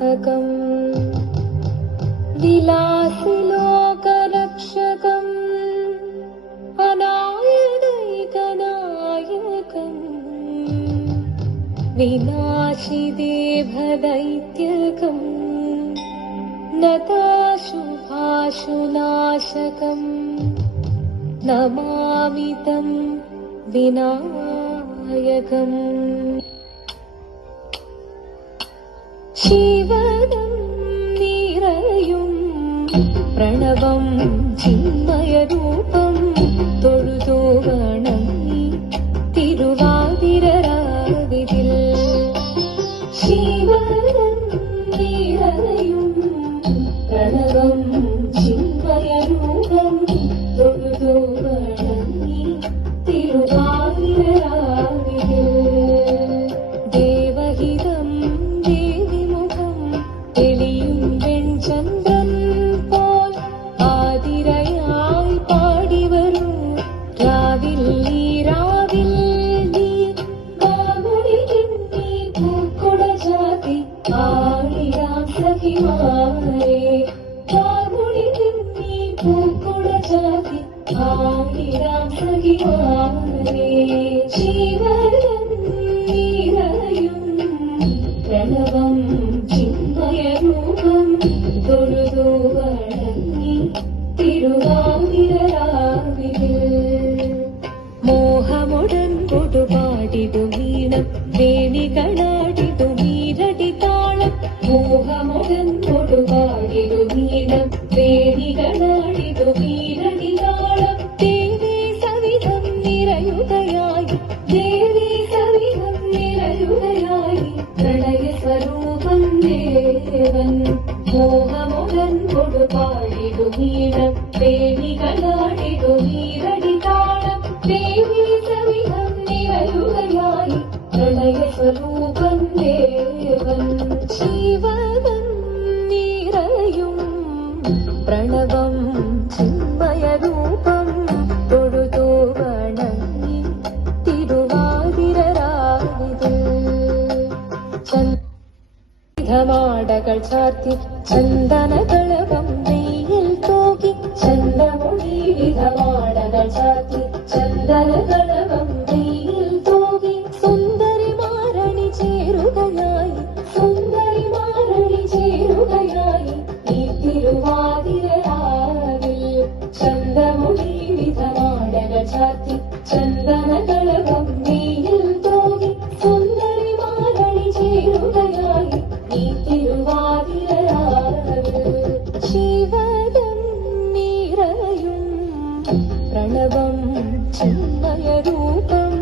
विलासलोकरक्षकम् विलासलोकरक्षकम् अनायदैकनायकम् विनाशिदेभदैत्यकम् नताशुभाशुनाशकम् नमामि तं विनायकम् शिवनं निरयुं प्रणवं चिन्मयरूपं തൊഴുതു വണങ്ങി തിരുവാതിരരാവിതിൽ ശിവനം നിറയും പ്രണവം ചിന്മയരൂപം തൊഴുതു വണങ്ങി തിരുവാതിരരാവിതിൽ ദേവഹിതം ദേവിമുഖം തെളിയും വെൺചന്ദ്രൻ പോൽ ആതിരയായി പാടിവരൂ രാവിൽ നീ രാവിൽ നീ മാമുടികിന്നി പൂക്കുട ചാത്തി ആടിടാം സഖിമാരെ മാമുടികിന്നി പൂക്കുട ചാത്തി ആടിടാം സഖിമാരെ ശിവനം നിറയും പ്രണവം ചിന്മയരൂപം തൊഴുതു വണങ്ങി തിരുവാതിരരാവിതിൽ മോഹമുടൻ കൊടുപാടിതു വീണം വേണികളാടിതു മീരടി താളം മോഹമുടൻ കൊടുപാടിതു വീണം വേണികളാടിതു മീരടി താളം ദേവി സവിധം നിറയുകയായി ദേവി സവിധം നിറയുകയായി പ്രണയ സ്വരൂപം ദേവൻ മോഹമുടൻ കൊടുപാടിതു വീണം വേണികളാടിതു മീരടി താളം ദേവി സവിധം നിറയുകയായി പ്രണയ സ്വരൂപം ദേവൻ ശിവനം നിറയും പ്രണവം ചിന്മയരൂപം തൊഴുതു വണങ്ങി തിരുവാതിരരാവിതിൽ ചന്ദമാടകൾ ചാർത്തി ചന്ദനകളവം വെയിൽ തൂകി ചന്ദമൊഴി വിധമാടകൾ ചാർത്തി ചന്ദനകളവം വെയിൽ തൂകി സുന്ദരിമാരണി ചേരുകയായി സുന്ദരിമാരണി ചേരുകയായി ഈ തിരുവാതിരരാവിൽ ചന്ദമൊഴി വിധമാടകൾ ചാർത്തി ചന്ദനകളവം വെയിൽ തൂകി സുന്ദരിമാരണി ചേരുകയായി ഈ തിരുവാതിരരാവിൽ ശിവനം നിറയും പ്രണവം ചിന്മയരൂപം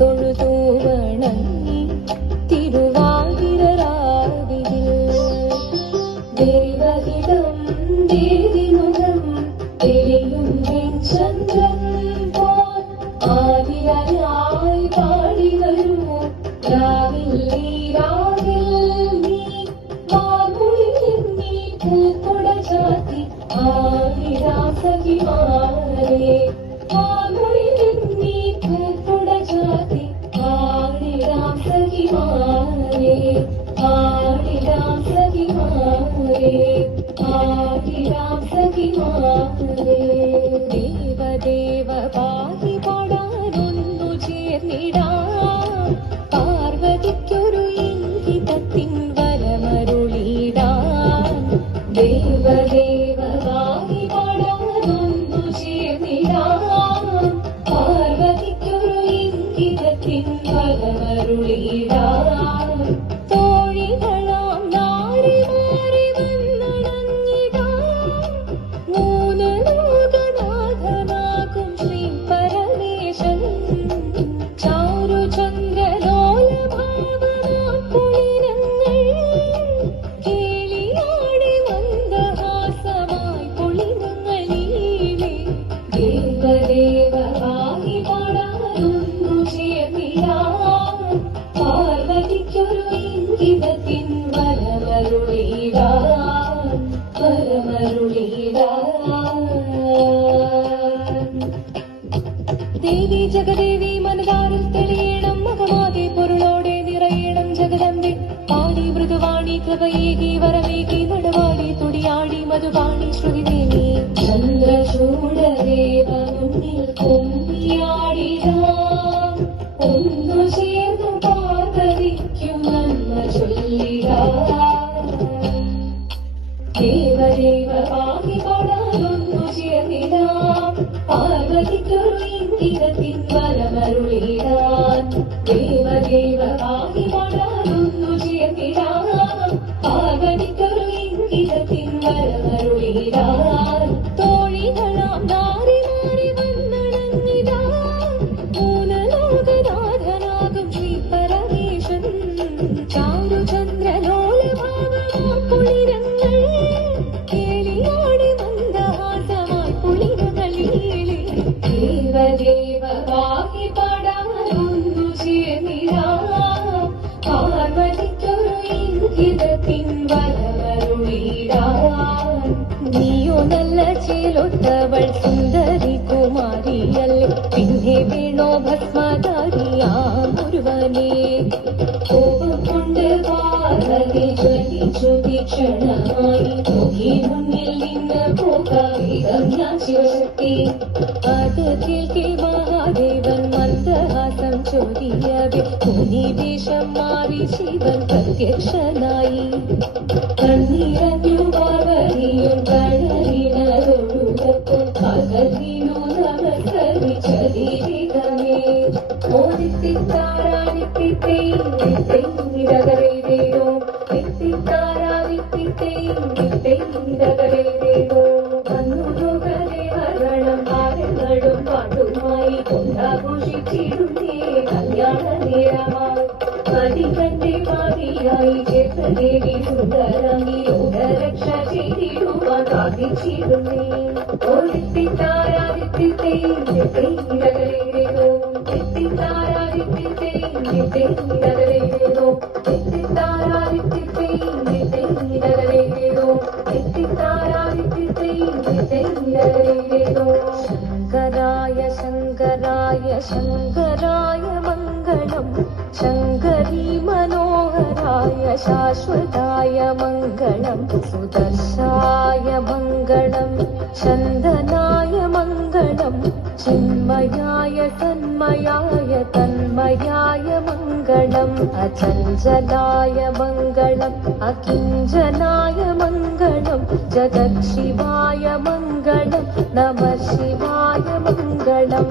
തൊഴുതു വണങ്ങി തിരുവാതിരരാവിതിൽ ദേവഹിതം ദേവിമുഖം തെളിയും വെൺചന്ദ്രൻ പോൽ ആതിരയായി പാടിവരൂ രാവിൽ നീ രാവിൽ നീ മാമുടികിന്നി പൂക്കുട ചാത്തി ആടിടാം സഖിമാരെ മാമുടികിന്നി പൂക്കുട ചാത്തി ആടിടാം സഖിമാരെ ആടിടാം സഖിമാരെ ആടിടാം സഖിമാരെ ദേവദേവ പാഹി പാടാനൊന്നു ചേർന്നിടാം പാർവതിക്കൊരു ഇംഗിതത്തിൻ വരമരുളിടാം ദേവദേവ പാഹി പാടാനൊന്നു ചേർന്നിടാം പാർവതിക്കൊരു ഇംഗിതത്തിൻ വരമരുളിടാം തോഴികളാം നാരിമാരി വന്നുണങ്ങിടാം മൂന്ന് ലോകനാഥനാകും ശ്രീ പരമേശൻ ചാരുചന്ദ്രലോലഭാവനാം കുളിരങ്ങൾ കേളിയാടി മന്ദഹാസമായി കുളിരങ്ങളീലേ ദേവദേവ പാഹി പാടാനൊന്നു ചേർന്നിടാം പാർവതിക്കൊരു ഇംഗിതത്തിൻ വരമരുളിടാം വരമരുളിടാം ദേവി ജഗദേവി മനതാരിൽ തെളിയണം മകമാതെ പൊരുളോടെ നിറയണം ജഗദംബെ പാടി മൃദുവാണി കൃപ വരവയേകി വരവേകി നടവാടി തുടിയാടി മധുപാണി ശ്രുതിദേവി ചന്ദ്രചൂടദേവ മുന്നിൽ കുമ്പിയാടിടാം ഒന്നു ചേർന്നു പാർവതിക്കു നന്മ ചൊല്ലിടാം ദേവദേവ പാകി പാടാനൊന്നു ചേർന്നിടാം പാർവതിക്കൊരു ഇംഗിതത്തിൻ വരമരുളിടാൻ ദേവദേവ പാകി പാടാനൊന്നു ചേർന്നിടാം പാർവതിക്കൊരു ഇംഗിതത്തിൻ വരമരുളിടാൻ തോഴികളാം നാരി മാറി വന്നണങ്ങിടാ മൂലലോകനാഥനാകും ശ്രീ പരമേശൻ ചാരുചന്ദ്രലോലഭാവമാം കുളിരങ്ങൾ കേളിയോടെ മന്ദഹാസമായി കുളിരകളിലേ ദേവദേവ പാകി പാടാനൊന്നു ചേർന്നിടാം പാർവതിക്കൊരു ഇംഗിതത്തിൻ വരമരുളിടാൻ നീയോ നല്ല ചേലൊത്തവൾ സുന്ദരി കുമാരിയല്ലേ പിന്നെ വീണോ ഭസ്മധാരിയാമൊരുവനെ കോപം കൊണ്ട് പാർവതി ജ്വലിച്ചു തീക്ഷണമായി നോക്കി മുന്നിൽ നിന്ന് പോകാം ഞാൻ ശിവശക്തി അത് കേൾക്കെ മഹാദേവൻ മന്ദഹാസം ചൊരിയവേ മുനിവേഷം മാറി ശിവൻ പ്രത്യക്ഷനായി കണ്ണീരഞ്ഞു പാർവതിയും കഴലിനതൊഴുകപ്പോൾ പകർന്നു നമസ്കരിച്ചതീരിതമേ ഓദിത്തിത്താരാദിത്തിത്തേരകരേതോ വിത്തിത്താരാദിത്തിത്തേരകരേതോ വന്നു ലോകദേവഗണം ഭാരങ്ങളും പാട്ടുമായി കൊണ്ടാഘോഷിച്ചിടുന്നേ കല്യാണ നേരമായി പതികന്റെ പാതിയായി ചേർത്തദേവി സുന്ദരമി യോഗരക്ഷ ചെയ്തിടുവാൻ പ്രാർത്ഥിച്ചിടുന്നേ ഓദിത്തിത്താരാദിത്തിത്തേരകരേതോ വിത്തിത്താരാദിത്തിത്തേരകരേതോ വിത്തിത്താരാദിത്തിത്തേരകരേതോ വിത്തിത്താരാദിത്തിത്തേരകരേതോ ശങ്കരായ ശങ്കരായ ശങ്കരായ മംഗളം ശങ്കരീ മനോഹരായ ശാശ്വതായ മംഗളം സുദർശായ മംഗളം ചന്ദനായ മംഗളം ചിന്മയായ തന്മയായ തന്മയായ മംഗളം അചഞ്ചലായ മംഗളം അകിഞ്ചനായ മംഗളം ജഗത് ശിവായ മംഗളം നമഃ ശിവായ മംഗളം